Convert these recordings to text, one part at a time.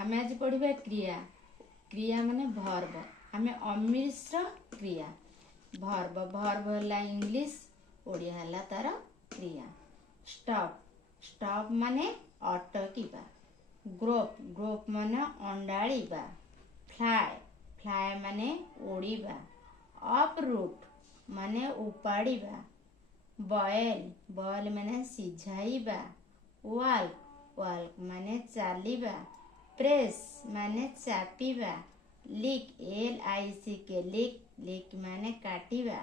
आमे आज पढ़िबा क्रिया। क्रिया माने भर्ब। आमे अमिश्र क्रिया भर्ब भर्ब होला इंग्लिश ओडिया होला तार क्रिया। स्टॉप स्टॉप माने अटकिबा। ग्रोप ग्रोप माने अंडाळिबा। फ्लाय फ्लाय माने ओडिबा। अपरूट माने उपाड़िबा। बॉयल बॉयल माने सिझाइबा। वाल्क वाल्क माने चालिबा। प्रेस माने चापिबा। लिक LIC लिक लिक माने काटिबा।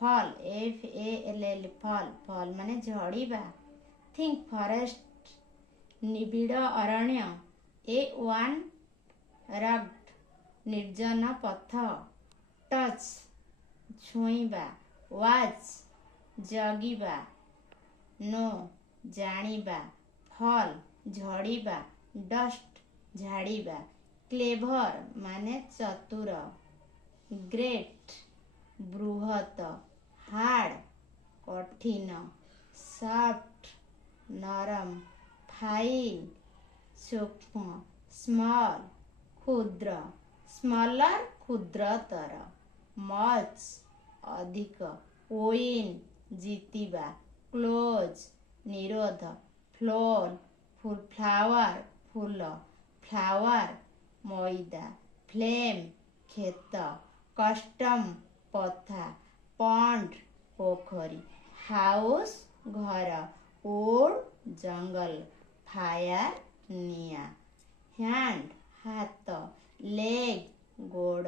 फॉल FALL फॉल फॉल माने झड़िबा। थिंक फॉरेस्ट निबिड़ अरण्य। A1 रग्ड निर्जन पथ। टच छुईबा। वाच जगिबा। नो जानिबा। फॉल झड़िबा। डस्ट झाड़िबा। क्लेभर माने चतुर। ग्रेट बृहत। हार्ड कठिन। सॉफ्ट नरम। फाइन सूक्ष्म। स्मॉल क्षुद्र। स्मॉलर क्षुद्रतर। मच अधिक। विन जीतिबा। क्लोज निरोध। फ्लोर फ्लावर फूल। फ्लावर मैदा। फ्लेम खेत। कस्टम पथा। पॉन्ड पोखरी। हाउस घर। Would jungle. फायर निया। हैंड हाथ। लेग गोड़।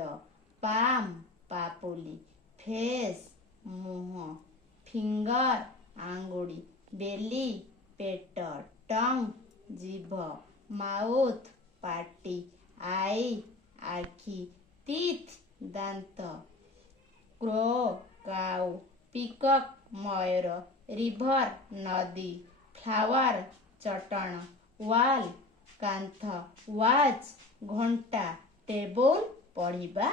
पाम पापुली। फेस मुह। फिंगर आंगुड़ी। बेली पेट। टंग जीभ। माउथ पाटी। आई आखि। टीथ दांत। क्रो काऊ। पिकॉक मयूर। रिवर नदी। फ्लावर चटण। वाल कांथ। वाच घंटा। टेबल पढ़िबा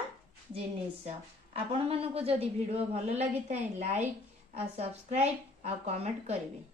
जिनिस। आपण मानकु जदि वीडियो भल लगी थाए लाइक आ सब्सक्राइब आ कमेंट करिवे।